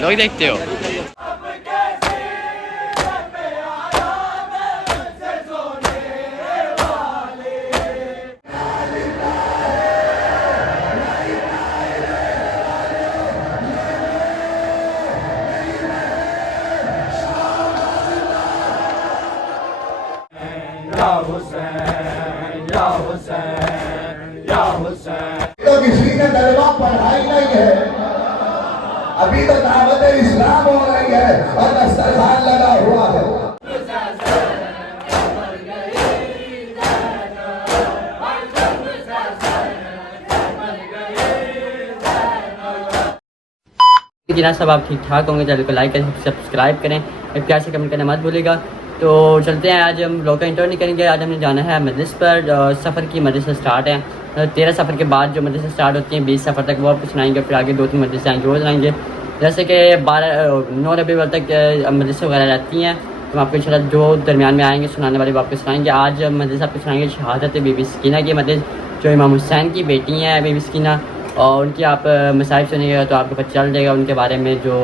Vlog देखते हो। तो किसी ने तलबा पढ़ाई नहीं है, अभी तो दावत इस्लाम हो रही है और दस्तरखान लगा हुआ है। जनाब सब आप ठीक ठाक होंगे। चैनल को लाइक करें, सब्सक्राइब करें, एक प्यार से कमेंट करना मत भूलिएगा। तो चलते हैं, आज हम ब्लॉग का इंटरव्यू नहीं करेंगे। आज हमने जाना है मजलिस पर। सफ़र की मजलिस स्टार्ट है 13 सफ़र के बाद जो मजलिस स्टार्ट होती हैं 20 सफ़र तक, वो आपको सुनाएंगे। फिर आगे 2-3 मजलिस आएंगे वो सुनाएंगे। जैसे कि 9 रबीउल तक मजलिस वगैरह रहती हैं, तो आपको इंशाल्लाह जो दरमियान में आएंगे सुनाने वाले वो आपको सुनाएंगे। आज मजलिस आपको सुनाएंगे शहादत बीबी सकीना की मजलिस, जो इमाम हुसैन की बेटी हैं बीबी सकीना, और उनकी आप मसाइब सुनिएगा तो आपको पता चल जाएगा उनके बारे में, जो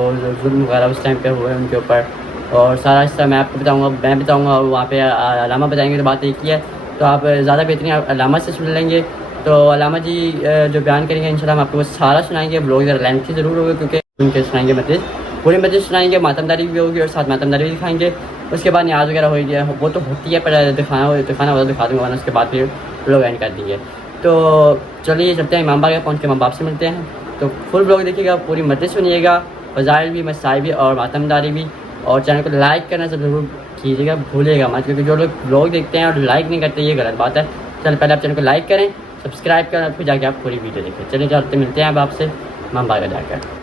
जुल्म वगैरह उस टाइम पे हुए उनके ऊपर, और सारा हिस्सा मैं आपको बताऊंगा, मैं बताऊंगा, और वहाँ पे अलामा बताएंगे। तो बात एक ही है, तो आप ज़्यादा बेहतरीन अलामा से सुन लेंगे। तो अलामा जी जो बयान करेंगे इंशाल्लाह हम आपको वो सारा सुनाएंगे। ब्लॉग ज़रा लेंथी ज़रूर होगा क्योंकि उनके सुनाएंगे मजलिस, पूरी मजलिस सुनाएंगे, मातमदारी भी होगी और साथ मातमदारी भी दिखाएंगे। उसके बाद न्याज वगैरह होगी, वो तो होती है, पर दिखाना होगा दिखा दूँगा, उसके बाद फिर ब्लॉग एंड कर देंगे। तो चलिए चलते हैं, इमाम बाग पहुँच के इमाम बाप से मिलते हैं। तो फुल ब्लॉग देखिएगा, पूरी मजलिस सुनिएगा, फज़ाइल भी, मसाइब भी और मातमदारी भी। और चैनल को लाइक करना ज़रूर कीजिएगा, भूलिएगा मत, क्योंकि जो लोग ब्लॉग देखते हैं और लाइक नहीं करते ये गलत बात है। चल पहले आप चैनल को लाइक करें, सब्सक्राइब करें, फिर जाके आप पूरी वीडियो देखें। चलिए चलते मिलते हैं अब आपसे इमाम बाग जाकर।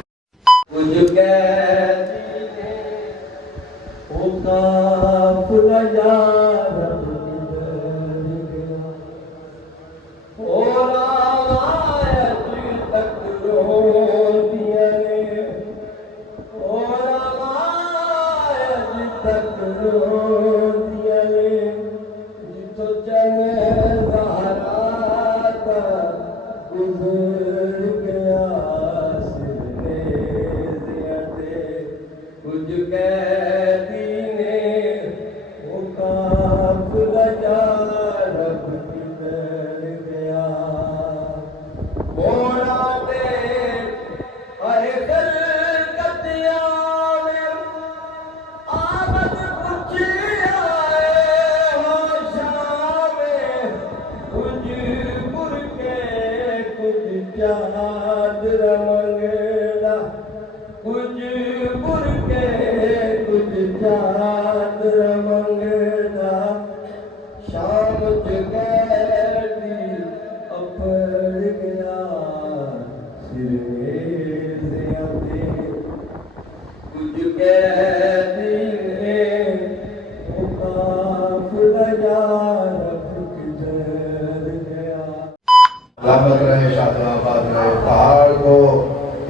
रहमत रहे, शादाबाद रहे। पहाड़ को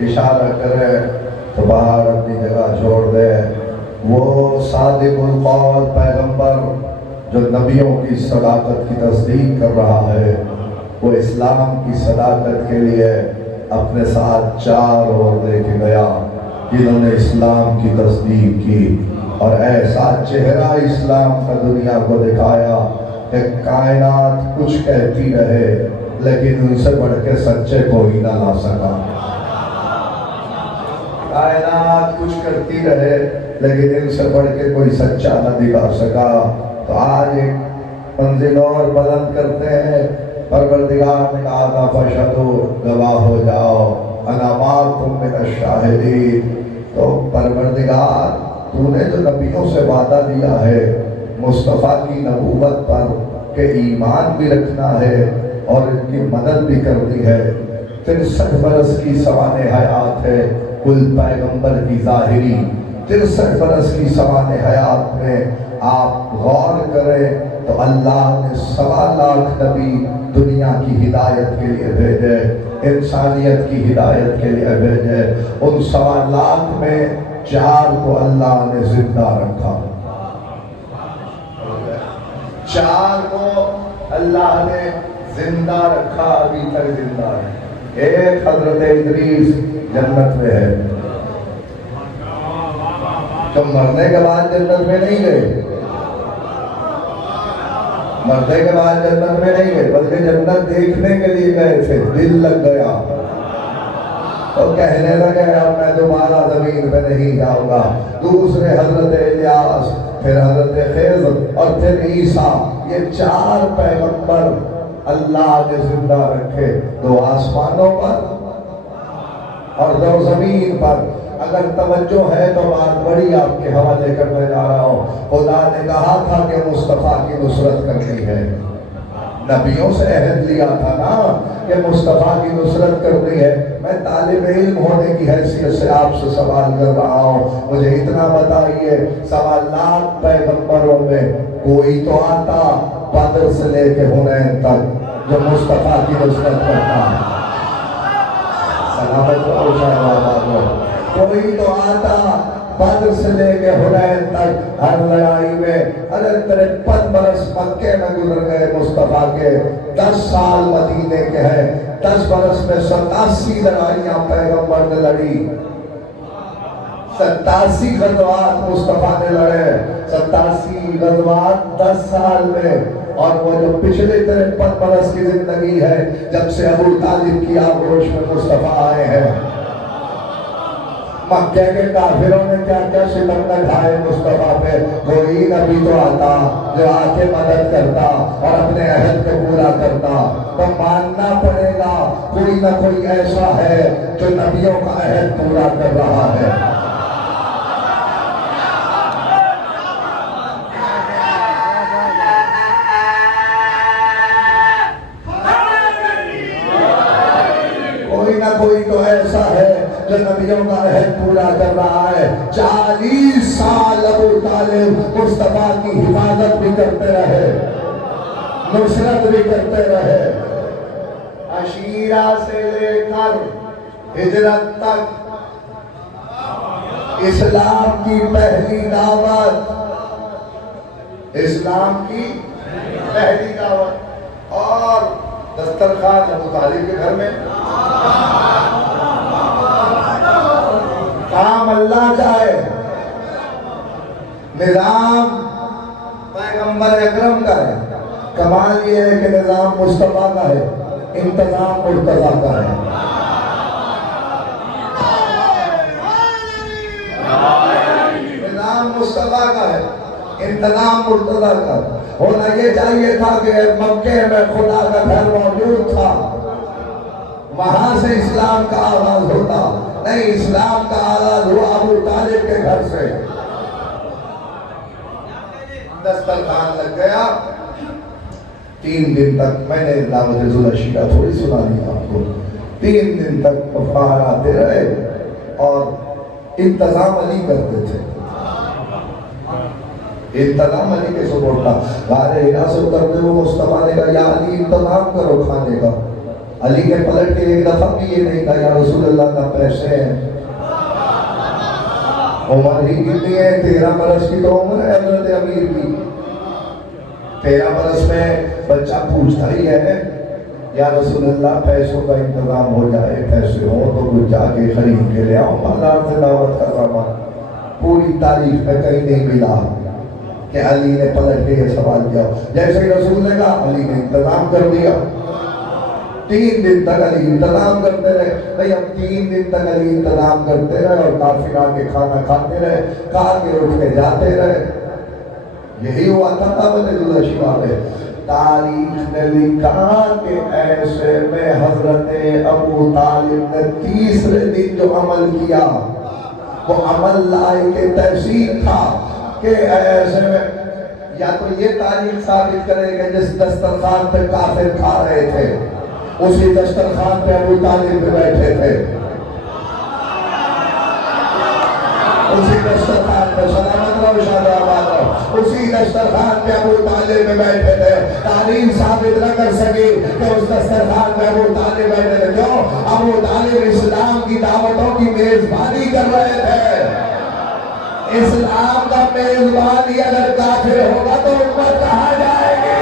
इशारा करे तो पहाड़ अपनी जगह छोड़ दे। वो सादिकुल कौल पैगंबर जो नबियों की सदाकत की तस्दीक कर रहा है, वो इस्लाम की सदाकत के लिए अपने साथ 4 और लेके गया जिन्होंने इस्लाम की तस्दीक की, और ऐसा चेहरा इस्लाम का दुनिया को दिखाया कि कायनात कुछ कहती रहे लेकिन उनसे बढ़ के सच्चे कोई ना ला सका। कायनात कुछ करती रहे लेकिन इनसे बढ़ के कोई सच्चा न दिखा सका। तो आज एक मंजिल और बुलंद करते हैं। परवरदिगार ने कहा था फशहदू, गवाह हो जाओ, अनामार तुम मिन शाहिदीन। तो परवरदिगार तूने जो नबियों से वादा दिया है मुस्तफ़ा की नबूवत पर के ईमान भी रखना है और इनकी मदद भी करनी है। 63 बरस की सवाने हयात है कुल पैगंबर की ज़ाहिरी। 63 बरस की सवाने हयात में आप गौर करें तो अल्लाह ने 1.25 लाख नबी दुनिया की हिदायत के लिए भेजे, इंसानियत की हिदायत के लिए भेजे। उन 1.25 लाख में 4 को अल्लाह ने जिंदा रखा, 4 को अल्लाह ने जिंदा रखा, अभी तक जिंदा है। एक हजरत इदरीस जन्नत में है, जो मरने के बाद जन्नत में नहीं गए, मरने के बाद जन्नत में नहीं गए, बल्कि जन्नत देखने के लिए गए थे, दिल लग गया तो कहने लगे अब मैं दोबारा जमीन पे नहीं जाऊंगा। दूसरे हजरत इलियास, फिर हजरत खिज़्र और फिर ईसा, ये 4 पैगंबर अल्लाह ने जिंदा रखे, 2 आसमानों पर और 2 जमीन पर। अगर तवज्जो है तो बात बड़ी आपके हवाले करने जा रहा हूँ। खुदा ने कहा था कि मुस्तफ़ा की नुसरत करनी है, नबियों से अहद लिया था ना कि मुस्तफ़ा की नुसरत करनी है। मैं तालिब इल्म होने की हैसियत से आपसे सवाल कर रहा हूँ, मुझे इतना बताइए, 1.25 लाख पैगंबरों में कोई तो आता बदर से लेके हुनैन तक जो मुस्तफ़ा की नुसरत करता है? सलामत रहो शाहबाद, कोई तो आता बदर से लेके हुनैन तक हर लड़ाई में। अरे 53 बरस मक्के में गुजर गए मुस्तफ़ा के, 10 साल मदीने के हैं, 10 बरस में 87 लड़ाइयां पैगंबर ने लड़ी, 87 गज़वात मुस्तफ़ा ने लड़े, 87 गज़वात 10 साल में। और वो जो पिछले 53 बरस की जिंदगी है, जब से अबू तालिब की आगोश में मुस्तफ़ा आए हैं, मक्के के काफिरों ने क्या क्या सितम ढाए मुस्तफ़ा पे। कोई नबी तो आता जो आके मदद करता और अपने अहद को पूरा करता, तो मानना पड़ेगा कोई ना कोई ऐसा है जो नबियों का अहद पूरा कर रहा है। कोई ना कोई तो ऐसा है जो नबियों का अहद पूरा कर रहा है। 40 साल अबू तालिब मुस्तफ़ा की हिफाजत भी करते रहे, नुसरत भी करते रहे। अशीरा से लेकर हिजरत तक इस्लाम की पहली दावत, इस्लाम की पहली दावत, और दस्तरखान अबू तालिब के घर में। काम अल्लाह का है, निजाम पैगंबर अकरम का है। कमाल ये है कि निजाम मुस्तफ़ा का है, इंतजाम मुर्तज़ा का है। निजाम मुस्तफ़ा का है, इंतजाम मुर्तज़ा का। होना ये चाहिए था कि मक्के में खुदा का घर मौजूद था, वहां से इस्लाम का आगाज होता। नहीं, इस्लाम का आगाज हुआ अबू तालिब के घर से। दस्तरखान लग गया। 3 दिन तक मैंने दावत अशीरा थोड़ी सुना दी आपको। 3 दिन तक अफवाह आते रहे और इंतजाम अली करते थे। इंतजाम अली के सपोर्ट था। गारे हिरा से उतरते हुए मुस्तफ़ा ने कहा या अली इंतजाम करो खाने का। अली ने पलट के एक दफा भी ये नहीं कहा या रसूलुल्लाह ना पैसे हैं। उम्र ही कितनी है? 13 बरस की तो उम्र है हजरत अमीर की। 13 बरस में बच्चा पूछता ही है या रसूलुल्लाह पैसों का इंतजाम हो जाए, पैसे हो तो कुछ जाके खरीद के ले आओ, बाजार से दावत कर रहा। पूरी तारीख में कहीं नहीं मिला कि अली ने पलट के ये सवाल किया। जैसे ही रसूल ने कहा अली ने इंतजाम कर दिया। 3 दिन तक अली इंतजाम करते रहे। भाई अब 3 दिन तक अली इंतजाम करते रहे और काफिर आके खाना खाते रहे, खा के उठ के जाते रहे। यही हुआ था दावत शिवा में। तारीख ने लिखा कि ऐसे में हजरत अबू तालिब ने 3रे दिन जो अमल किया वो अमल लाए तहसीन था कि ऐसे में या तो ये तारीख साबित करेगा जिस दस्तरखान पे काफिर खा रहे थे उसी दस्तरखान पे अबू तालिब पे बैठे थे, उसी दस्तरखान पे सलामत रहो शाहबाद रहो, उसी दस्तरखान पे अबू तालिब में बैठे थे। तारीख साबित न कर सके कि उस दस्तरखान पे अबू तालिब बैठे थे। क्यों? अबू तालिब इस्लाम की दावतों की मेजबानी कर रहे थे। इस्लाम का मेजबान ही अगर काफिर होगा तो उम्मत कहाँ जाएगी?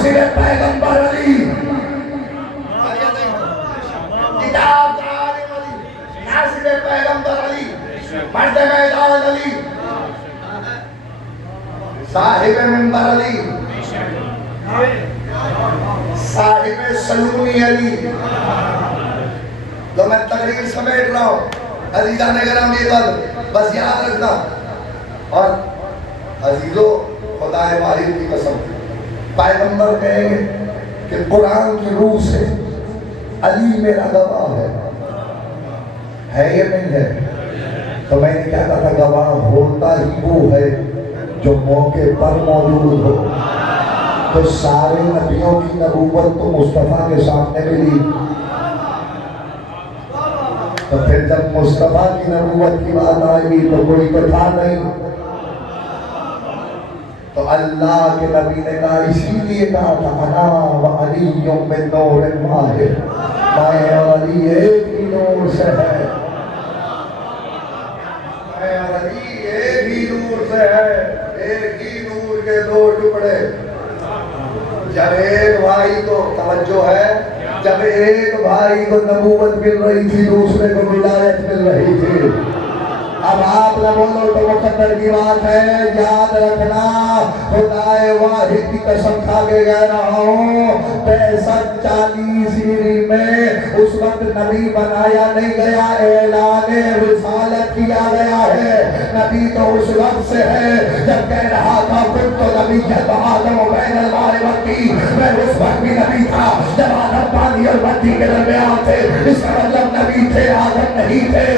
नासिर पैगंबर अली, किताब का आलिम अली, नासिर पैगंबर अली, मर्द मैदान अली, साहिब मिंबर अली, साहिब सलूनी अली। तो मैं तकरीर समेट रहा हूँ अजीज़ान गिरामी, बस याद रखना। और अजीजों, खुदाए वाहिद की कसम, पैगंबर कहेंगे कि कुरान की रूह से अली मेरा गवाह है या नहीं है? तो मैंने क्या कहा, गवाह होता ही वो है जो मौके पर मौजूद हो। तो सारे नबियों की नबूवत तो मुस्तफा के सामने मिली, तो फिर जब मुस्तफा की नबूवत की बात आई तो कोई तो था नहीं। तो अल्लाह के नबी ने कहा, इसीलिए कहा था अना व अलीयुम मिन नूरिन वाहिद, मैं और अली एक ही नूर से है, मैं और अली एक ही नूर से है, एक ही नूर के दो टुकड़े। जब एक भाई को, तवज्जो है, जब एक भाई को नबूवत मिल रही थी, दूसरे को विलायत मिल रही थी। अब आप न बोलो तो मुकद्दर की बात है, याद रखना। खुदाए वाहिद की कसम खा के कह रहा हूँ, 65-40 ईस्वी में उस वक्त नबी बनाया नहीं गया, ऐलाने रिसालत किया गया है। नबी तो उस वक्त से है जब कह रहा था खुद तो नबी जब आदम और बैनल मारे वक्ती, मैं उस वक्त भी नबी था जब आदम पानी और मट्टी के दरमियान थे। इसका मतलब नबी थे, आदम नहीं थे।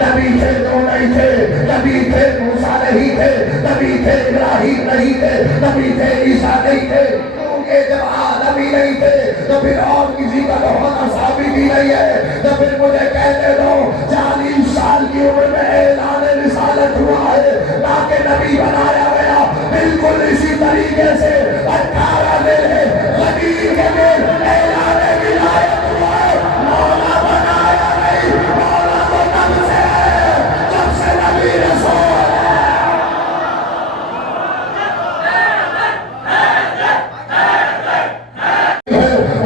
नबी थे तो नहीं थे, नबी थे मूसा नहीं थे, नबी थे इब्राहिम नहीं थे, नबी थे ईसा नहीं थे। क्योंकि जब आदम ही नहीं थे तो फिर और किसी का तो होना साबित ही नहीं है। तो फिर मुझे कहते दो, 40 साल की उम्र में ऐलान रिसालत हुआ है, ना कि नबी बनाया गया। बिल्कुल इसी तरीके से 18 दिन है नबी के दिन ऐलान विलायत हुआ है। मौला बनाया नहीं, मौला तो तब से है जब से नबी रसूल है।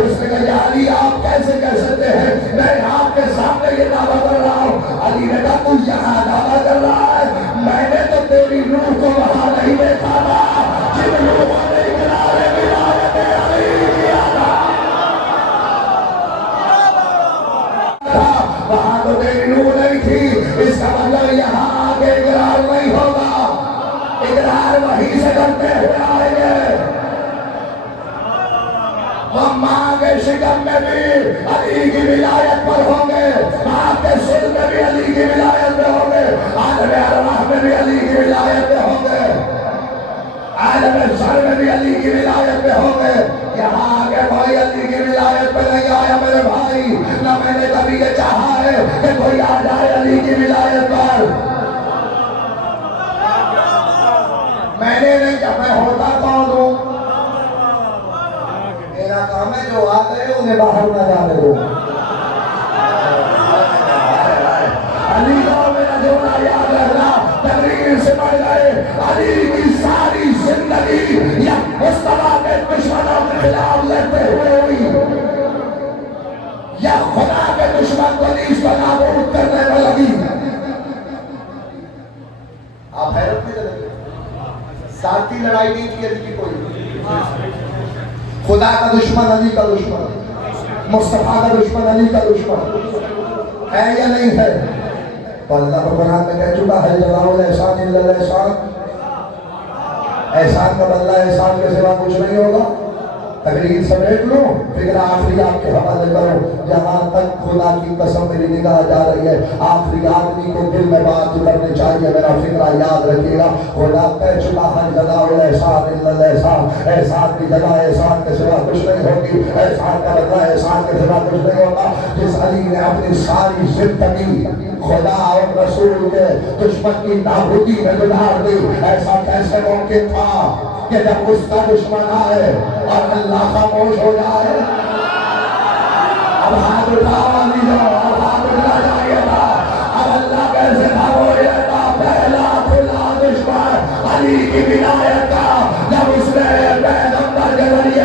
उसने कहा, या अली आप कैसे कह सकते हैं, मैं आपके सामने ये दावा कर रहा हूँ। अली ने कहा, तू यहाँ दावा कर रहा है, मैंने तो तेरी रूह को वहां नहीं देखा था जिन लोगों ने इकरार विलायत अली किया था। वहां तो तेरी रूह नहीं थी, इसका मतलब यहाँ आगे इकरार नहीं होगा, इकरार वहीं से करते हुए आएंगे। हम माँ के शिकम में भी अली की विलायत पर होंगे, माँ के सिर में भी अली की विलायत में होंगे, आलम अरवाह में भी अली की विलायत में होंगे, आलम सर में भी अली की विलायत में होंगे। यहाँ आगे कोई अली की विलायत में नहीं आया मेरे भाई, न मैंने कभी ये चाहा है कि कोई आ जाए अली की विलायत पर। मैंने नहीं, जब मैं होता कौन हूँ, मेरा काम है जो आ गए उन्हें बाहर न जाने दो। अली को मेरा जोड़ा याद रखना, तकरीर से बढ़ गए। अली की सारी जिंदगी या मुस्तफा के दुश्मनों के खिलाफ लड़ते हुए हुई, या खुदा के दुश्मन को नीच को नाबूद करने में लगी। आप हैरत में लगे, साथी लड़ाई नहीं थी अली की कोई। खुदा का दुश्मन अली का दुश्मन, मुस्तफा का दुश्मन अली का दुश्मन है या नहीं है? तो अल्लाह कुरान में कह चुका है, जज़ाउल एहसान इल्लल एहसान, एहसान का बदला एहसान के सिवा कुछ नहीं होगा। तकरीर समेट लो, फिर आखिरी आपके हवाले करो। जहाँ तक खुदा की कसम मेरी निगाह जा रही है, आखिरी आदमी को दिल में बात करनी चाहिए। मेरा फिक्रा याद रखिएगा, खुदा कह चुका है जज़ाउल एहसान इल्लल एहसान, एहसान की जगह एहसान के सिवा कुछ नहीं होगी, एहसान का बदला एहसान के सिवा कुछ नहीं होगा। जिस अली ने अपनी सारी जिंदगी खुदा और रसूल के दुश्मन की नाबूदी में गुजार दी, ऐसा कैसे मुमकिन था कि जब उसका दुश्मन आए और अल्लाह खामोश हो जाए? अब हाथ उठाओ, अब हाथ उठा जाइए था। अब अल्लाह कैसे खामोश रहता? पहला खुला दुश्मन अली की विलायत का, जब उसने पैगंबर के जरिए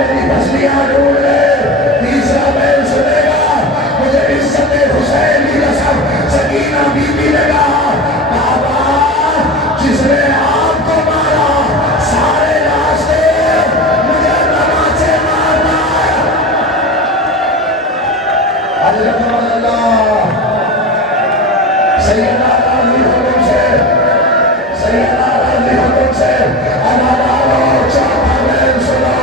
मेरी फसलियां ढूंढ ले। तीसरा बैल सुनेगा मुझे इज्जत हुसैन की कसम सकीना बीबी ने कहा बाबा जिसने आपको मारा सारे रास्ते मुझे तमाचे मारना है। अल्लाह सैयदा राजी हुकुम से सैयदा राजी हुकुम से चौथा बैल सुनो।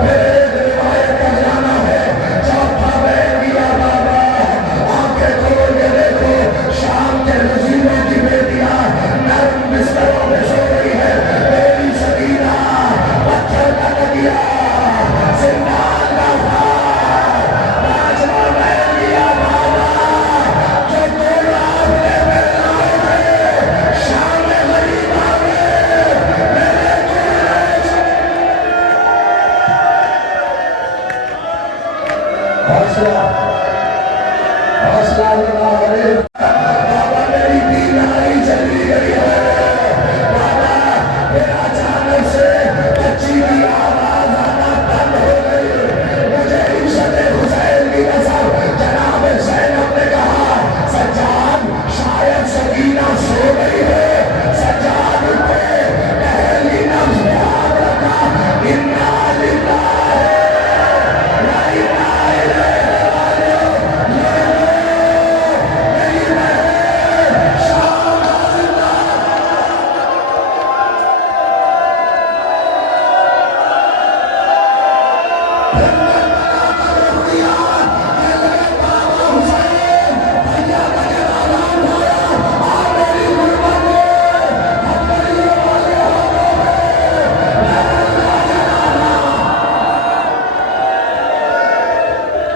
फिर एक रिवायत का जाना है चौथा बैल दिया बाबा आंखें खोल के देखो शाम के वजीरों की बेटियां नरम बिस्तरों में सो रही है। मेरी सकीना पत्थर का तकिया जिंदान का भार पांचवा बैल दिया बाबा जो बोला अपने बेलाओं में शाम में गरीबा में मेरे हौसला हौसला लगाओ। बाबा मेरी बीमारी चली गई है बाबा। फिर अचानक से बच्ची की आवाज आना बंद हो गई। मुझे इज्जत हुसैन की कसम जनाब ज़ैनब ने कहा सज्जाद शायद सकीना सो गई है। सज्जाद उठे पहली नफ्स में हाथ रखा इन्ना लिल्लाह ला इलाहा इल्लल्लाह मेरी बहन शाम जिंदा।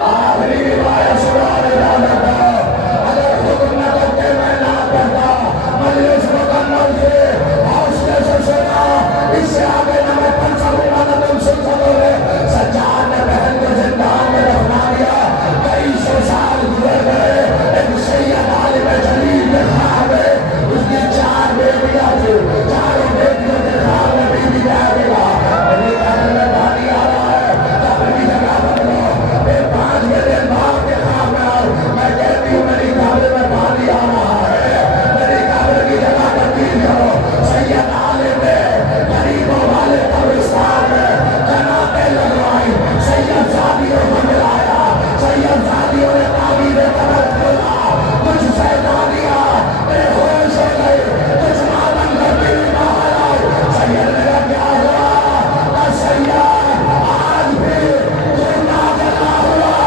आखिरी रिवायत सुनाने वाला था अगर हुक्म न करते मैं ना करता। मजलिस मुकम्मल थे हौसले से सुना इससे आगे न मैं पढ़ सकूंगा न तुम सुन सकोगे। सज्जाद ने बहन को जिंदान में दफना दिया। कई सौ साल गुजर गए। एक सैयद आलिम जलील के ख्वाब में उसकी चार बेटियां थी। चारों बेटियों के ख्वाब में बीवी क्या मिला मेरी कब्र में पानी आ रहा है कब्र की जगह बदलो। फिर 5वें दिन बाप के ख्वाब में आओ मैं कहती हूँ मेरी कब्र में पानी आ रहा है मेरी कब्र की जगह तब्दील करो। सैयद आलिम ने गरीबों वाले कब्रिस्तान में जनाते लगवाई। सैयद सादियों को मिलाया। सैयद सादियों ने ताबीज़ कब्र खोला। कुछ सैतानियां बेहोश हो गई। कुछ मातम करती हुई बाहर आई। सैयद ने कहा क्या हुआ सैयद आज भी तू नाज़िला हुआ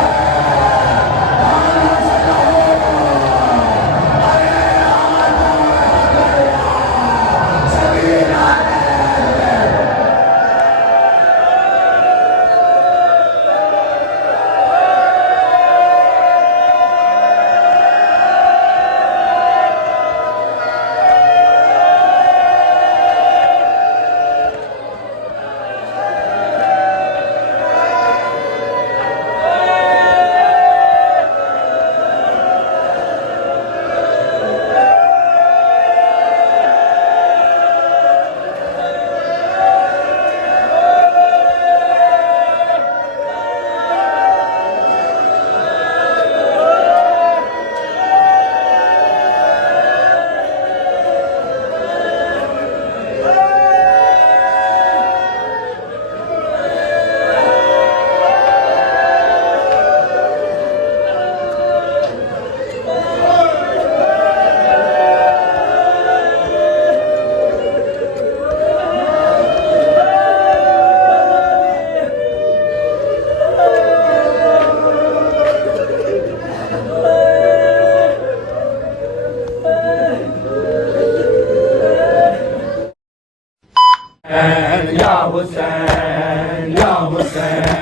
या हुसैन या हुसैन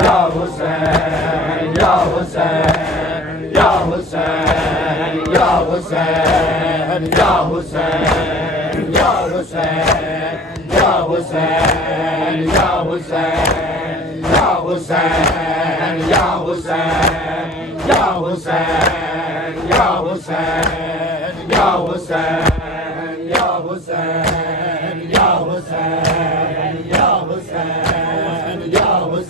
या हुसैन या हुसैन या हुसैन या हुसैन या हुसैन या हुसैन या हुसैन या हुसैन या हुसैन या हुसैन या हुसैन या हुसैन या हुसैन या हुसैन या हुसैन या हुसैन या हुसैन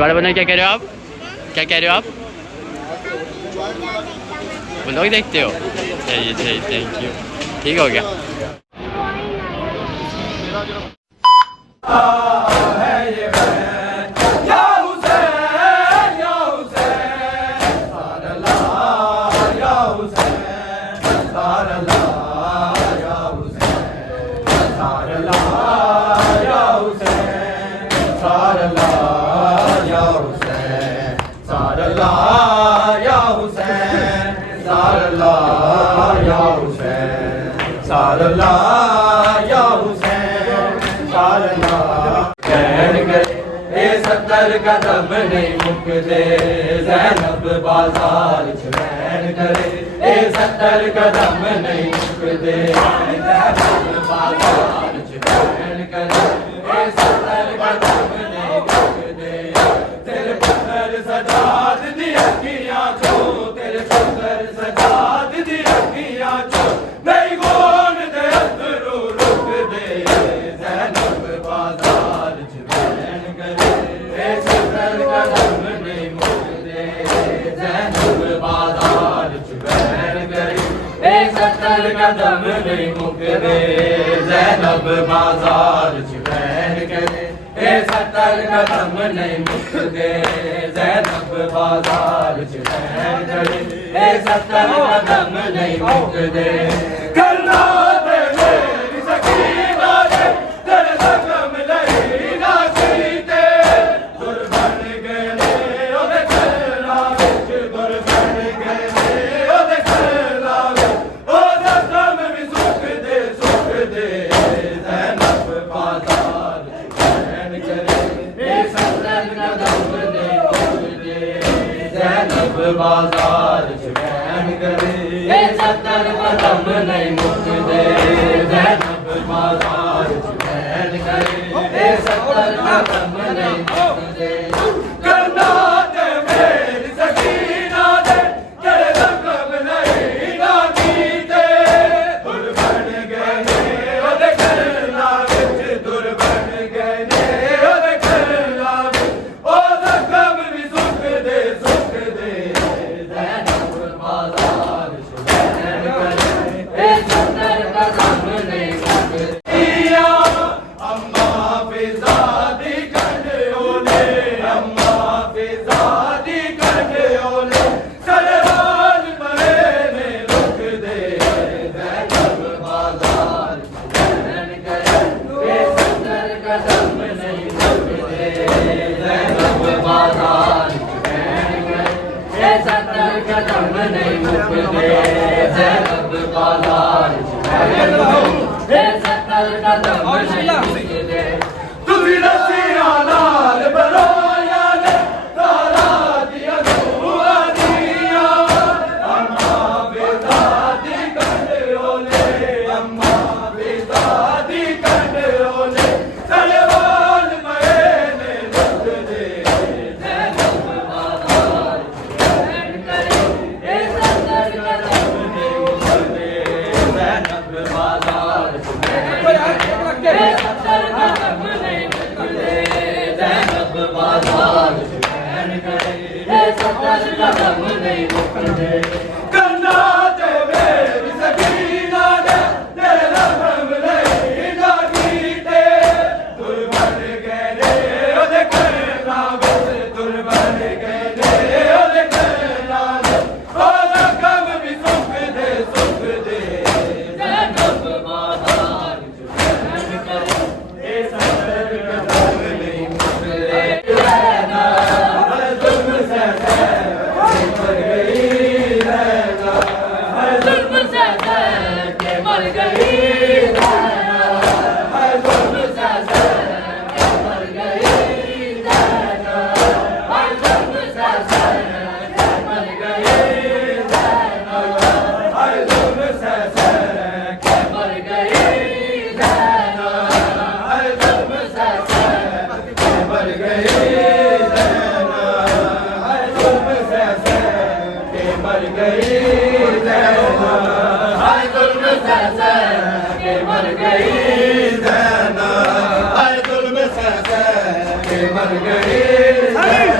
दोबारा बोलना, क्या कह रहे हो आप? क्या कह रहे हो आप? व्लॉग देखते हो? चलिए चलिए, थैंक यू, ठीक हो गया। है ये बहन या हुसैन या हुसैन सारला या हुसैन सारला या हुसैन सारला या हुसैन सारला या हुसैन सारला या हुसैन सारला या हुसैन सारला या हुसैन सारला कहन गए ए 70 कदम नहीं मुकदे ज़ैनब बाजार च रहन करे ए 70 कदम नहीं मुकदे ज़ैनब बाजार च रहन करे ए 70 कदम नहीं मुकदे तेरे पुत्र सजाद दी अखियां चो तेरे पुत्र सजाद दी अखियां चो नहीं गोन दे अंदरू रुक दे ज़ैनब बाजार च रहन करे ए 70 कदम नहीं मुकदे ज़ैनब बाजार च रहन करे ए 70 कदम नहीं मुकदे ज़ैनब बाजार च रहन करे ए 70 कदम नहीं मुकदे ज़ैनब बाजार च रहन करे ए 70 कदम नहीं मुकदे करना दे मेरी सकीना दे तेरे जख्म नहीं ना सीते दुर बन गए ने ओदे करना विच दुर बन गए ने ओदे करना विच ओ जख्म भी सुख दे ज़ैनब बाजार रहन करे ए 70 कदम नहीं मुकदे ज़ैनब बाजार च रहन करे ए 70 कदम नहीं मुकदे ज़ैनब बाजार च रहन करे ए 70 कदम नहीं मुकदे करना दे मेरी सकीना दे तेरे जख्म नहीं ना कीते दुर बन गए ने ओदे करना विच दुर बन गए ने ओदे करना विच ओ जख्म भी सुख दे ज़ैनब बाजार च रहन करे ए 70 कदम नहीं मुकदे अम्मा फिजा दी कंडोले अम्मा फिजा दी कंडोले सलवाल मरे ने रुक दे ज़ैनब बाजार च रहन करे ए 70 कदम नहीं मुकदे ज़ैनब बाजार च रहन करे ए 70 कदम नहीं मुकदे ज़ैनब बाजार च रहन करे ए 70 कदम नहीं मुकदे तुझी रस्सियां नाल बरोया ने तारा दिया दुआ दिया अम्मा बेदा दी कंडोले अम्मा बेदा दी कंडोले सलवाल मरे ने रुक दे ज़ैनब बाजार च रहन करे ए 70 कदम नहीं मुकदे ज़ैनब बाजार च रहन करे ए 70 कदम नहीं मुकदे ज़ैनब बाजार च रहन करे ए 70 कदम नहीं मुकदे करना दे मेरी सकीना दे तेरे जख्म नहीं ना कीते दुर बन गए ने ओदे करना विच दुर बन गए ने ओदे करना विच ओ जख्म भी सुख दे ज़ैनब बाजार च रहन करे ए 70 कदम नहीं मुकदे रहना हर जुल्म से मर गई रहना हर जुल्म से मर गई रहना हर जुल्म से मर गई रहना हर जुल्म से मर गई रहना हर जुल्म से मर गई रहना हर जुल्म से मर गई रहना हर जुल्म से मर गई रहना हर जुल्म से मर गई रहना हर जुल्म से मर गई रहना